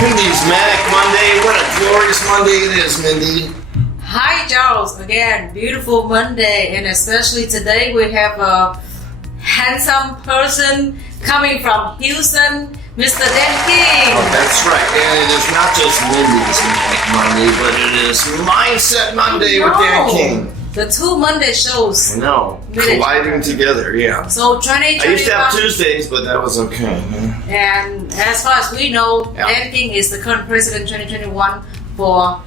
Mindy's Manic Monday. What a glorious Monday it is, Mindy. Hi, Charles. Again, beautiful Monday, and especially today we have a handsome person coming from Houston, Mr. Dan King. Oh, that's right. And it is not just Mindy's Manic Monday, but it is Mindset Monday with Dan King. The two Monday shows. I know. Colliding together, yeah. So 2021. I used to have Tuesdays, but that was okay. And as far as we know, Yeah. Dan King is the current president 2021 for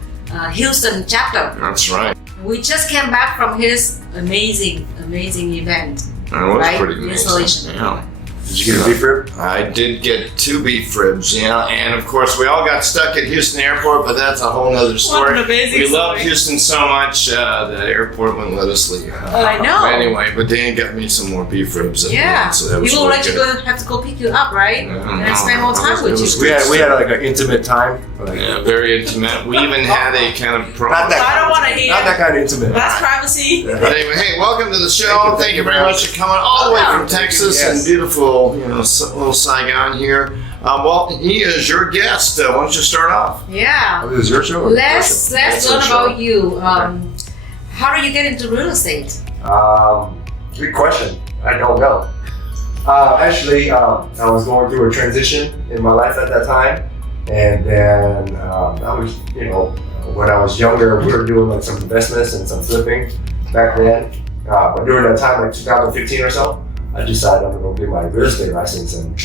Houston chapter. That's right. We just came back from his amazing event. That was Right? pretty amazing. Installation. Yeah. Did you get a beef rib? I did get 2 beef ribs, yeah, and of course we all got stuck at Houston Airport, but that's a whole nother story. What an amazing we love story. Houston so much, the airport wouldn't let us leave. I know. Anyway, but Dan got me some more beef ribs. At the Yeah, end, so that was we will really let you good. have to go pick you up, right? And spend more time with you. We had like an intimate time. Like, Yeah, very intimate. We even had a kind of Not that I don't want to hear. Not that kind of intimate. That's privacy. But anyway, hey, welcome to the show. Thank you very much for coming all the way from Texas Yes. and beautiful, little Saigon here. Well, he is your guest. Why don't you start off? Yeah. Oh, this is your show? Or Let's That's learn our show. about you. How do you get into real estate? Good question. I don't know. Actually, I was going through a transition in my life at that time. And then I was, when I was younger, we were doing like some investments and some flipping back then. But during that time, like 2015 or so, I decided I'm going to get my real estate license. And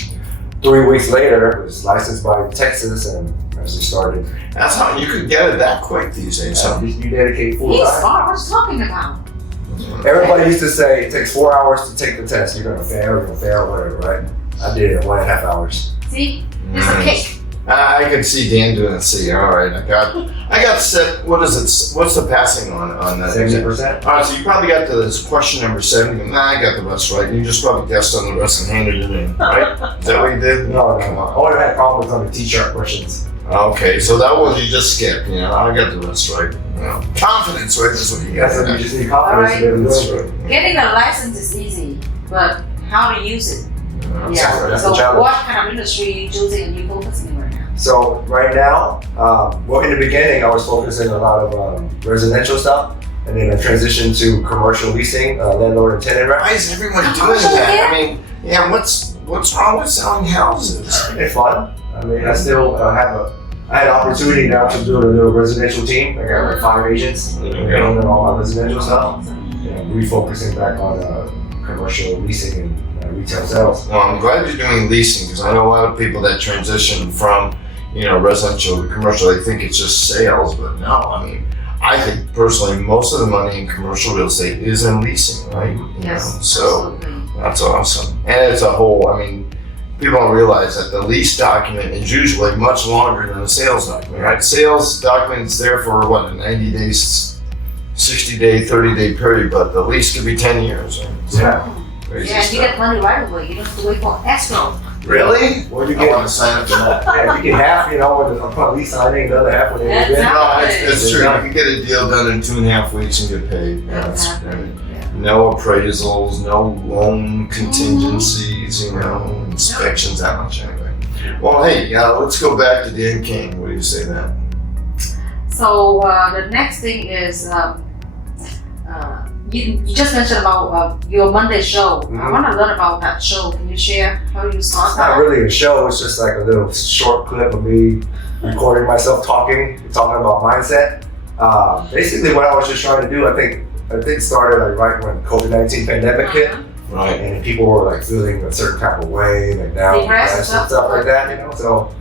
3 weeks later, I was licensed by Texas, and I just started. That's how you could get it that quick these days. So you dedicate full He's time. smart. What you talking about? Everybody used to say it takes 4 hours to take the test. You're going to fail, whatever, right? I did it in 1.5 hours. See, it's a cake. I could see Dan doing it. See, all right, I got set. What is it? What's the passing on that? 70%. All right, so you probably got to this question number 70. I got the rest right. You just probably guessed on the rest and handed it in, right? Is that what you did? No, Come on. I only had problems on the T-shirt questions. Okay, so that was you just skipped. I got the rest right. Confidence, right? That's what you got. That's what you just need confidence to be able to That's do it. right. Getting a license is easy, but how to use it? Yeah. That's So the challenge. what kind of industry are you choosing and you focusing on right now? So right now, well, in the beginning, I was focusing a lot of residential stuff, and then I transitioned to commercial leasing, landlord and tenant Why rep. is everyone doing Commercial that? here? I mean, yeah. What's wrong with selling houses? It's fun. I mean, I still I had opportunity now to build a little residential team. I got like 5 agents, handling all my residential stuff, and refocusing back on commercial leasing and retail sales. Well, I'm glad you're doing leasing because I know a lot of people that transition from, residential to commercial. They think it's just sales, but no. I mean, I think personally, most of the money in commercial real estate is in leasing, right? So absolutely. that's awesome, and it's a whole. I mean, people don't realize that the lease document is usually much longer than a sales document, right? Sales document's there for what, a 90 days, 60-day, 30-day period, but the lease could be 10 years, right? So, Yeah. crazy Yeah, and you stuff. get money right away. You don't have to wait for escrow. Really? Or you I get want to sign up for that. Yeah, you get half, upon lease signing, another half when they move in. Exactly. No, it's true. You can get a deal done in 2.5 weeks and get paid. Yeah, that's Exactly. great. Yeah. No appraisals, no loan contingencies, inspections, that much anyway. Well, hey, let's go back to Dan King. What do you say then? So the next thing is you just mentioned about your Monday show. I want to learn about that show. Can you share how you start It's not that? really a show, it's just like a little short clip of me recording myself talking about mindset. Basically what I was just trying to do, I think it started like right when COVID-19 pandemic hit, Right. and people were like feeling a certain type of way, like down, Depressed depressed and and stuff like that, So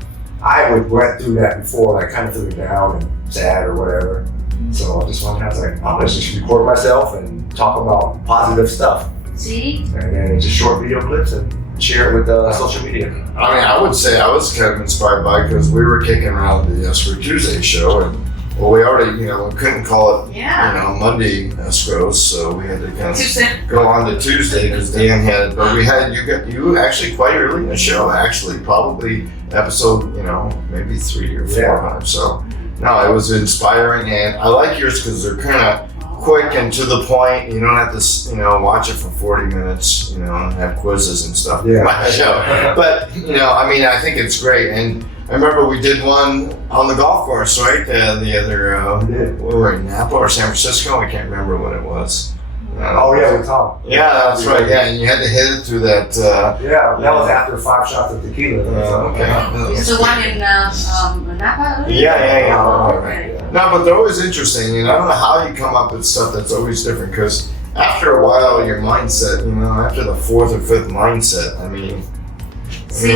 I went through that before, like kind of feeling down and sad or whatever. So I just wanted to I'm gonna just record myself and talk about positive stuff. See? And then just short video clips and share it with social media. I mean, I would say I was kind of inspired by it because we were kicking around the Escrow Tuesday show, and we already, we couldn't call it, Monday escrows, so we had to kind of Tuesday. go on to Tuesday because Dan had it. But you actually quite early in the show, actually, probably episode, maybe 300 or 400. So no, it was inspiring, and I like yours because they're kind of quick and to the point. You don't have to, watch it for 40 minutes, and have quizzes and stuff. Yeah. But, I think it's great. And I remember we did one on the golf course, right? The other, we were in Napa or San Francisco. I can't remember what it was. Oh yeah, with Tom. Yeah, that's right. Yeah, and you had to hit it through that. Yeah, that was after 5 shots of tequila. Okay. It's the one in Napa? Yeah. Okay. No, but they're always interesting. I don't know how you come up with stuff that's always different because after a while, your mindset, after the 4th or 5th mindset, I mean,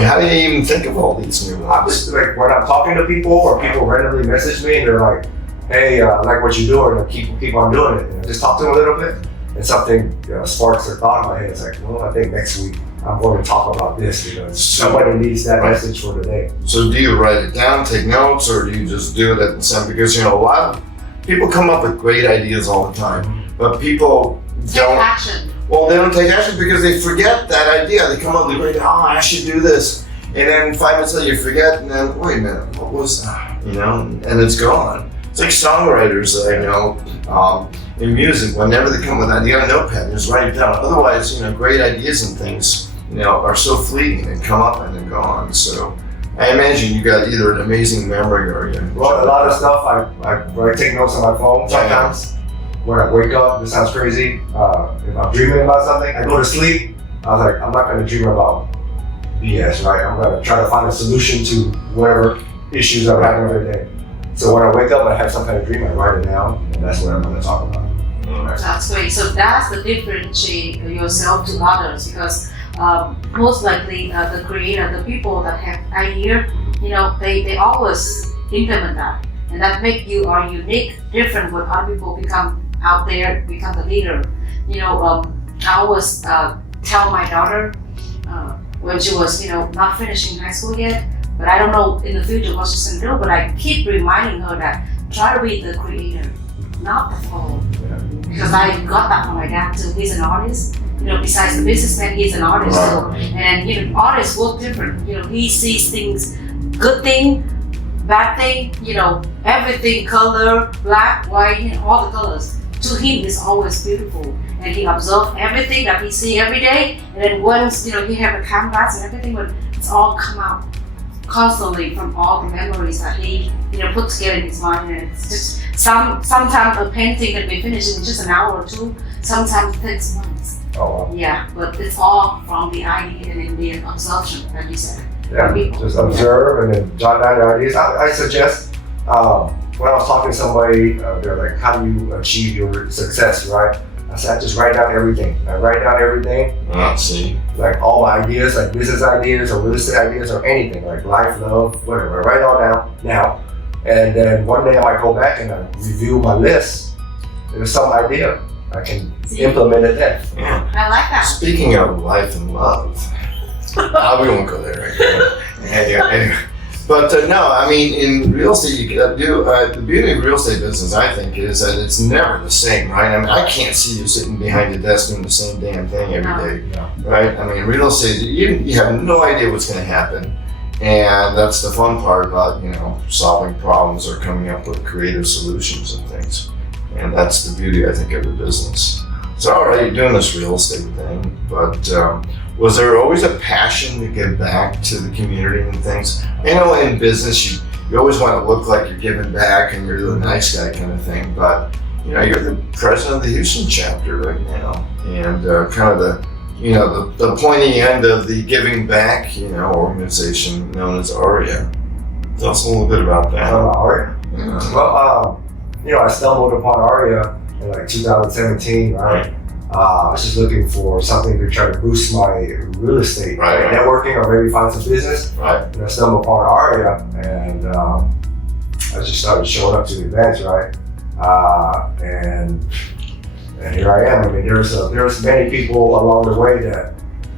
how do you even think of all these new I'm ones? just like when I'm talking to people or people randomly message me and they're like, "Hey, I like what you're doing," and keep on doing it. And I just talk to them a little bit, and something sparks a thought in my head. It's like, well, I think next week I'm going to talk about this because somebody needs that message for today. So do you write it down, take notes, or do you just do it at the time? Because a lot of people come up with great ideas all the time, but people don't. Action. Well, they don't take action because they forget that idea. They come up with great, I should do this. And then 5 minutes later you forget, and then, wait a minute, what was that? And it's gone. It's like songwriters that I know in music, whenever they come with that, you got a notepad and just write it down. Otherwise, great ideas and things, are so fleeting and come up and then gone. So I imagine you got either an amazing memory or you. Well, a lot of stuff, I take notes on my phone sometimes. When I wake up, this sounds crazy. If I'm dreaming about something, I go to sleep. I was like, I'm not going to dream about BS, right? I'm going to try to find a solution to whatever issues I'm having every day. So when I wake up, I have some kind of dream, I write it down, and that's what I'm going to talk about. That's great. So that's the differentiate yourself to others because most likely the creator, the people that have idea, they always implement that, and that make you are unique, different when other people become out there, become the leader. I always tell my daughter when she was, not finishing high school yet, but I don't know in the future what she's gonna do. But I keep reminding her that try to be the creator, not the follower. Because I got that from my dad too. He's an artist. Besides the businessman, he's an artist too. And artists work different. He sees things, good thing, bad thing. Everything, color, black, white, all the colors. To him, it's always beautiful. And he observes everything that he see every day. And then once he have a canvas and everything, but it's all come out constantly from all the memories that he put together in his mind. And it's just sometimes a painting can be finished in just an hour or two. Sometimes it takes months. Oh, wow. Yeah, but it's all from the idea and the absorption that you said. Yeah, just observe and then jot down your ideas. I suggest when I was talking to somebody, they're like, "How do you achieve your success?" Right? I said, "I just write down everything. I write down everything. See. Like all my ideas, like business ideas or real estate ideas or anything, like life, love, whatever. I write it all down now, and then one day I might go back and I review my list. There's some idea I can implement it then." Yeah. I like that. Speaking of life and love, we won't go there right now. Anyway. But in real estate, you can do the beauty of real estate business. I think is that it's never the same, right? I can't see you sitting behind a desk doing the same damn thing every day, right? Real estate, you have no idea what's going to happen, and that's the fun part about solving problems or coming up with creative solutions and things. And that's the beauty, I think, of the business. So, all right, you're doing this real estate thing, but was there always a passion to give back to the community and things? I know in business, you always want to look like you're giving back and you're the nice guy kind of thing, but you're the president of the Houston chapter right now, and kind of the pointy end of the giving back, organization known as AREAA. Tell us a little bit about that. AREAA? Yeah. Well, I stumbled upon AREAA in like 2017, right? I was just looking for something to try to boost my real estate networking or maybe find some business. Right. And I stumbled upon AREAA, and I just started showing up to the events, right? And here I am. There's many people along the way that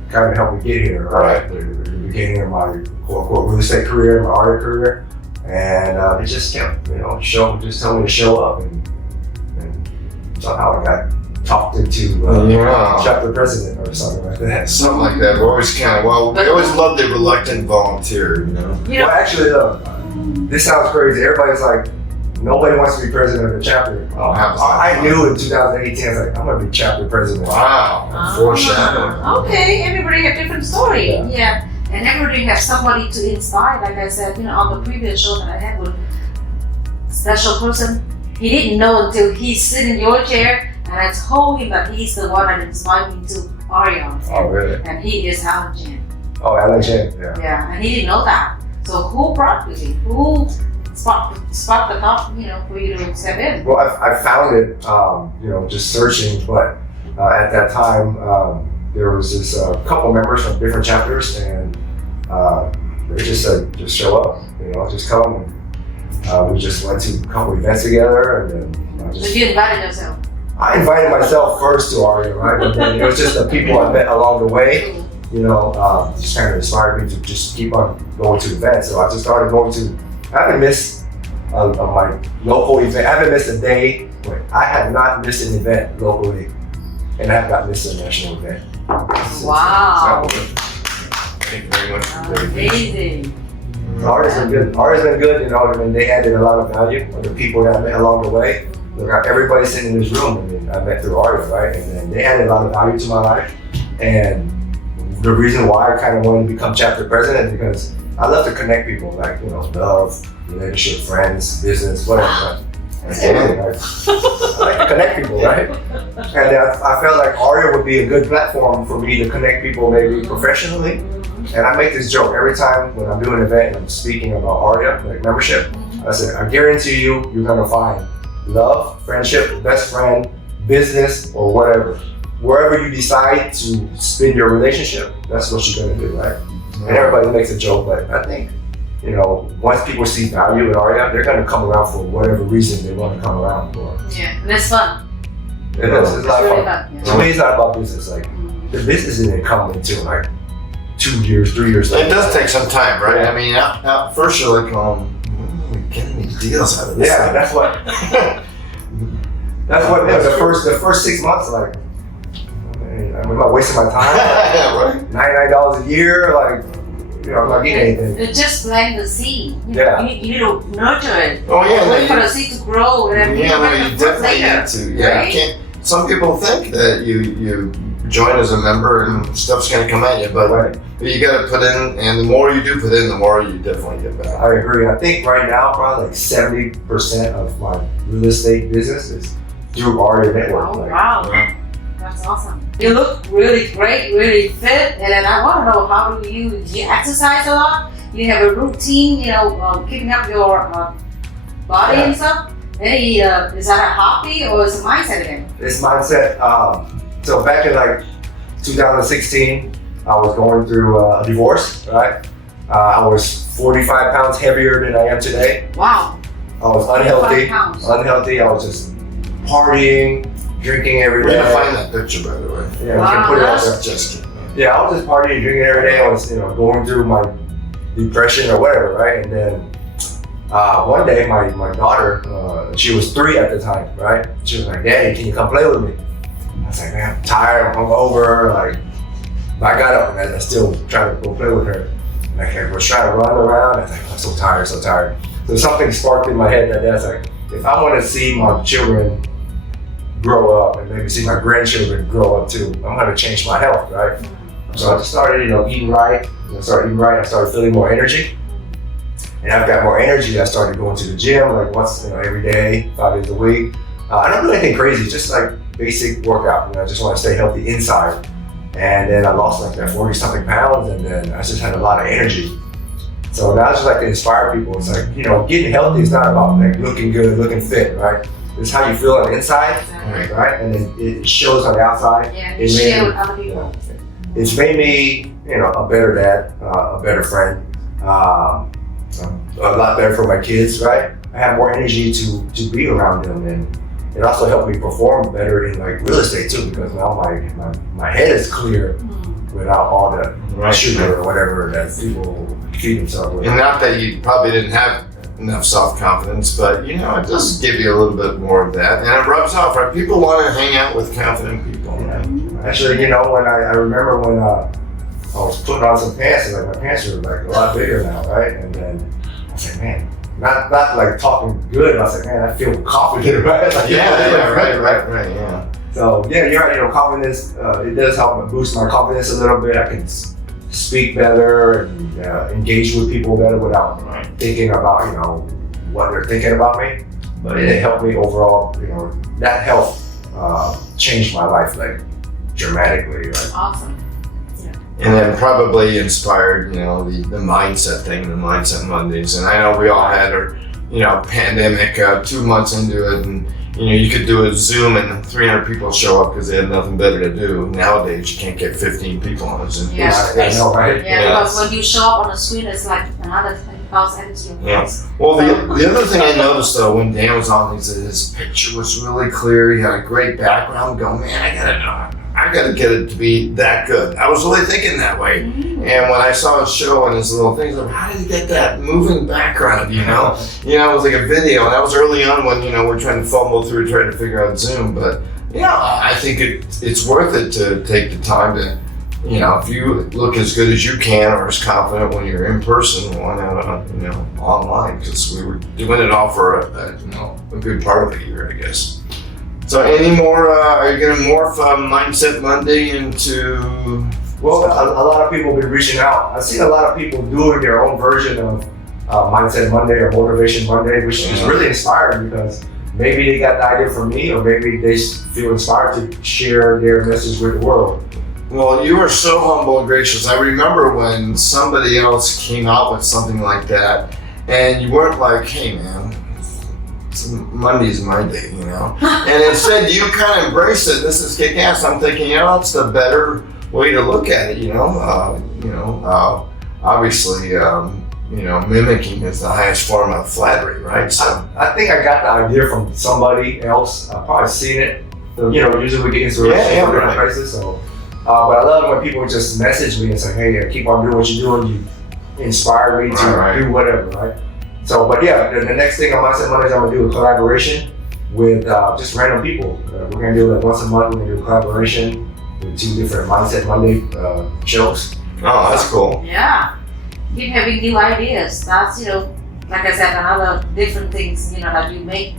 kind of helped me get here, right? The beginning of my quote-unquote real estate career, my AREAA career, and they just kept, just telling me to show up, and somehow I got talked into chapter president or something like that. Something like that. We're always we always love the reluctant volunteer, Well, actually, look, this sounds crazy. Everybody's like, nobody wants to be president of the chapter. I knew in 2018, I was like, I'm gonna be chapter president. Wow, foreshadowing. Okay, everybody have different story. Yeah. Yeah. And everybody have somebody to inspire. Like I said, on the previous show that I had with special person, he didn't know until he sit in your chair, and I told him that he's the one that inspired me to AREAA. Oh, really? And he is Alan Chen. Oh, Alan Chen, yeah. Yeah, and he didn't know that. So who brought you in? Who sparked the thought, for you to step in? Well, I found it, just searching, but at that time, there was this couple members from different chapters, and they just said, just show up, just come. And we just went to a couple events together, and then So you invited yourself? I invited myself first to AREAA, right? But then it was just the people I met along the way, just kind of inspired me to just keep on going to events. So I just started going to, I haven't missed my local event. I haven't missed a day. I have not missed an event locally, and I have not missed a national event. Wow. Thank you very much. Amazing. AREAA's been good. AREAA's been good, they added a lot of value. The people that I met along the way, everybody sitting in this room, I met through AREAA, right? And then they added a lot of value to my life. And the reason why I kind of wanted to become chapter president is because I love to connect people, love, relationship, friends, business, whatever. I like to connect people, right? And I felt like AREAA would be a good platform for me to connect people, maybe professionally. And I make this joke every time when I'm doing an event and I'm speaking about AREAA, like membership. I said, I guarantee you're gonna find love, friendship, best friend, business, or whatever. Wherever you decide to spend your relationship, that's what you're gonna do, right? And everybody makes a joke, but I think, once people see value in AREAA, they're gonna come around for whatever reason they wanna come around for. Yeah, and it's fun. It is, it's a lot of really fun. fun. To me, it's not about business. Like, the business isn't coming until like 2 years, 3 years later. It does take some time, right? Yeah. I mean, at first you're like, when are we getting these deals out of this? Yeah, that's what the first 6 months, like, am I wasting my time? Right. $99 a year, like, I'm not getting anything. It's just plant the seed. Yeah. You need to nurture it. Oh yeah, Wait for the seed to grow, and then you plant the fruit definitely later. need to. Yeah, right? you can't. Some people think that you join as a member and stuff's gonna come at you, but Right. you got to put in, and the more you do put in, the more you definitely get back. I agree. I think right now, probably like 70% of my real estate business is through AREAA Network. Oh, Like, wow. Yeah. That's awesome. You look really great, really fit, and then I want to know, how do you exercise a lot? You have a routine, keeping up your body Yeah. and stuff? Hey, is that a hobby or is it a mindset again? This mindset, so back in like 2016, I was going through a divorce, right? I was 45 pounds heavier than I am today. Wow. I was unhealthy. 45 pounds. I was just partying, drinking every We're day. gonna find that picture, by the way. Yeah, we can put it out there. Just kidding. Yeah, I was just partying, drinking every day. I was, going through my depression or whatever, right? And then one day, my daughter, she was 3 at the time, right? She was like, "Daddy, can you come play with me?" I was like, "Man, I'm tired. I'm hungover." Like, I got up and I still tried to go play with her. And I was trying to run around. I was like, "I'm so tired, so tired." So something sparked in my head that day. I was like, if I want to see my children grow up and maybe see my grandchildren grow up too, I'm gonna change my health, right? So I just started, eating right. I started feeling more energy. And I've got more energy. I started going to the gym like once, every day, 5 days a week. I don't do anything crazy, just like basic workout. I just want to stay healthy inside. And then I lost like that 40 something pounds, and then I just had a lot of energy. So now I just like to inspire people. It's like, getting healthy is not about like looking good, looking fit, right? It's how you feel on the inside, Exactly. right? And then it shows on the outside. Yeah, It you made share me- with other people. It's made me, a better dad, a better friend, a lot better for my kids, right? I have more energy to be around them, and it also helped me perform better in like real estate too, because now my head is clear without all the Right. sugar or whatever that people feed themselves with. And not that you probably didn't have enough self-confidence, but it does give you a little bit more of that, and it rubs off, right? People want to hang out with confident people. Actually, when I remember when I was putting on some pants, and like my pants were like a lot bigger now, right? And then I said, man, not like talking good. I was like, man, I feel confident, right? Like, Right, yeah. So yeah, you're right. You know, confidence. It does help boost my confidence a little bit. I can speak better and engage with people better without thinking about what they're thinking about me. But it helped me overall. You know, that helped change my life like dramatically. Right? Awesome. And then probably inspired, the mindset thing, the Mindset Mondays. And I know we all had our, pandemic 2 months into it, and you could do a Zoom and 300 people show up because they had nothing better to do. Nowadays, you can't get 15 people on a Zoom. Yeah, I know, right? Yeah, because when you show up on the screen, it's like another 10,000 empty. Yeah. Well, the other thing I noticed though, when Dan was on, is that his picture was really clear. He had a great background. Going, man, I gotta get it to be that good. I was really thinking that way. Mm-hmm. And when I saw his show and his little things, I'm like, how did he get that moving background, It was like a video. And that was early on when, we're trying to fumble through trying to figure out Zoom. But, I think it's worth it to take the time to, if you look as good as you can or as confident when you're in person, why not, online? Because we were doing it all for a good part of the year, I guess. So any more, are you going to morph Mindset Monday into... Well, a lot of people have been reaching out. I've seen a lot of people doing their own version of Mindset Monday or Motivation Monday, which is really inspiring because maybe they got the idea from me or maybe they feel inspired to share their message with the world. Well, you were so humble and gracious. I remember when somebody else came out with something like that and you weren't like, hey man, Monday's my day, And instead you kind of embraced it. This is kick ass. I'm thinking, that's the better way to look at it, obviously, mimicking is the highest form of flattery, right? So I think I got the idea from somebody else. I've probably seen it. So, usually we get inspiration from different places. So, but I love it when people just message me and say, hey, keep on doing what you're doing. You inspire me to do whatever, right? So, but yeah, the next thing on Mindset Mondays, I'm gonna do a collaboration with just random people. We're gonna do like once a month. We're gonna do a collaboration with 2 different Mindset Monday shows. Oh, that's cool. Yeah. Keep having new ideas. That's, like I said, another different things, that you make,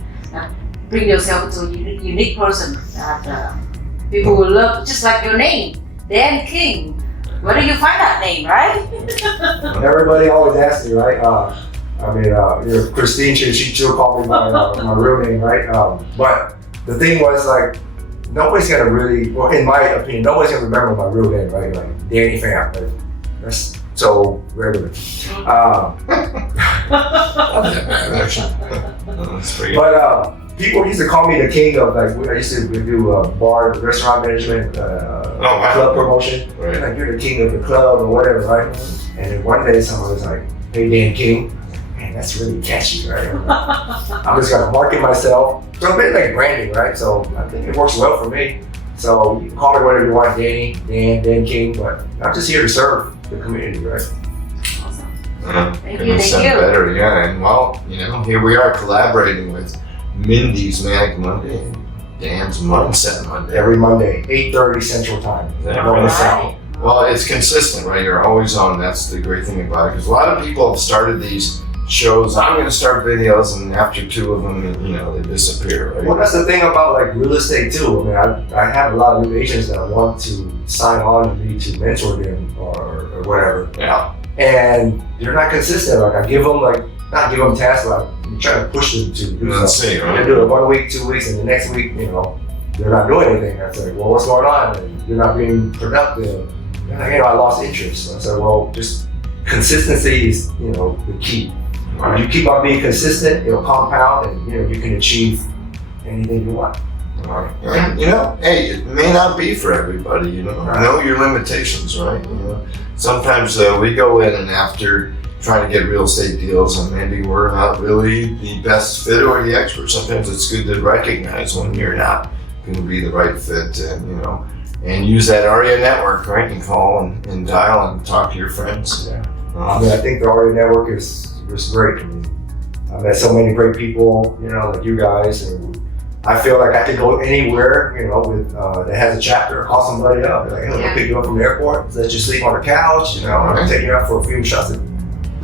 bring yourself to a unique person that people will love, just like your name, Dan King. Where do you find that name, right? Everybody always asks me, right? Christine, she'll call me my real name, right? But the thing was like, nobody's gonna really, well, in my opinion, nobody's gonna remember my real name, right? Like Danny Pham, like, that's so regular. But people used to call me the king of I used to do bar, restaurant management, club promotion. Right. Like you're the king of the club or whatever, right? And then one day someone was like, hey, Dan King. Man, that's really catchy, right? I'm just gonna market myself. So a bit like branding, right? So I think it works well for me. So you can call me whatever you want, Danny, Dan King, but I'm just here to serve the community, right? Awesome. Thank you. Better, yeah. And well, here we are collaborating with Mindy's Manic Monday and Dan's Mindset Monday. Every Monday, 8:30 Central Time. Right. Well, it's consistent, right? You're always on. That's the great thing about it. Because a lot of people have started these shows. I'm going to start videos, and after 2 of them, they disappear, right? Well, that's the thing about like real estate too. I mean, I have a lot of new agents that want to sign on to me to mentor them or whatever. Yeah. And they're not consistent. Like I give them not give them tasks, like I'm trying to push them to do Let's something. see, right? They do it 1 week, 2 weeks, and the next week, they're not doing anything. I say, well, what's going on? And you're not being productive. And I lost interest. So I said, well, just consistency is, the key. If you keep on being consistent, it'll compound, and you can achieve anything you want. Right. And, hey, it may not be for everybody. Know your limitations, right? Sometimes we go in and after trying to get real estate deals, and maybe we're not really the best fit or the expert. Sometimes it's good to recognize when you're not going to be the right fit, and use that AREAA network, right? And call and dial and talk to your friends. Yeah. I think the AREAA network is great. I've met so many great people, like you guys, and I feel like I could go anywhere, with that has a chapter, call somebody up, like, hey, I'll pick you up from the airport, let you sleep on the couch, I'll take you out for a few shots.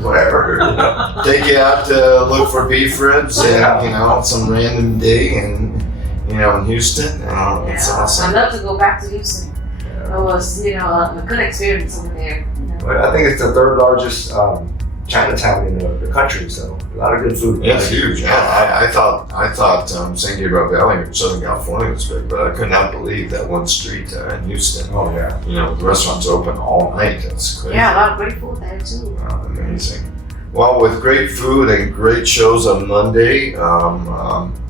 whatever. Take you out to look for beef ribs and, you know, some random day and, you know, in Houston. It's awesome. I'd love to go back to Houston. It was, you know, a good experience over there. You know? But I think it's the third largest Chinatown in the country, so a lot of good food. Yeah, it's huge. Yeah, I thought San Gabriel Valley in Southern California was big, but I could not believe that one street in Houston. Oh yeah. You know, the restaurant's open all night. That's crazy. Yeah, a lot of great food there too. Amazing. Well, with great food and great shows on Monday,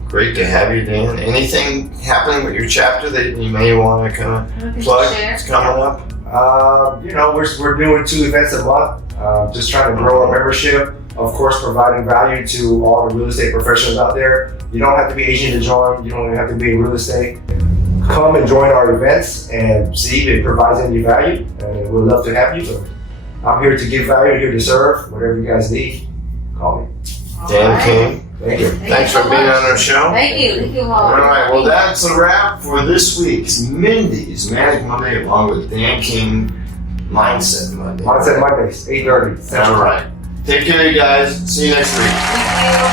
great to have you, Dan. Anything happening with your chapter that you may want to kind of plug? It's coming up. You know, we're doing 2 events a month. Just trying to grow our membership. Of course, providing value to all the real estate professionals out there. You don't have to be Asian to join. You don't even have to be in real estate. Come and join our events and see if it provides any value. And we'd love to have you. So I'm here to give value, here to serve. Whatever you guys need, call me. Dan King. Thank you. Thanks you for so being much. on our show. Thank you. All right, well, that's a wrap for this week's Mindy's Manic Monday, along with Dan King Mindset Monday. Mindset Mondays, 8:30. All right. Take care, you guys. See you next week. Thank you.